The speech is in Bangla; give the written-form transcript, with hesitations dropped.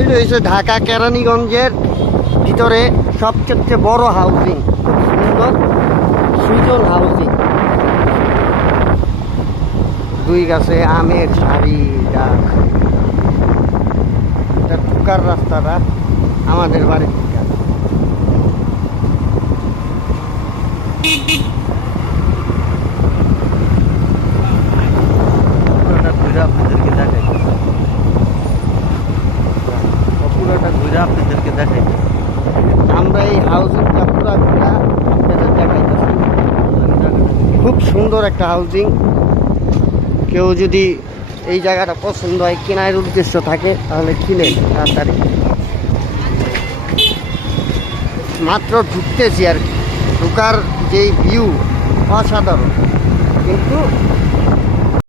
এটা হচ্ছে ঢাকা কেরানীগঞ্জের ভিতরে সবচেয়ে বড় হাউজিং, সুন্দর সুজন হাউজিং। দুই গাছে আমের সারি গাছ। এটা ঢুকার রাস্তাটা আমাদের বাড়ির থেকে। আপনাদেরকে দেখাই, পুরোটা ঘুরে আপনাদেরকে দেখাই। আমরা এই হাউজিংটা পুরো ঘুরে আপনাদের দেখাইতেছি। খুব সুন্দর একটা হাউজিং। কেউ যদি এই জায়গাটা পছন্দ হয়, কেনার উদ্দেশ্য থাকে, তাহলে কিনেন তাড়াতাড়ি। মাত্র ঢুকতেছি আর কি। ঢুকার যেই ভিউ অসাধারণ, কিন্তু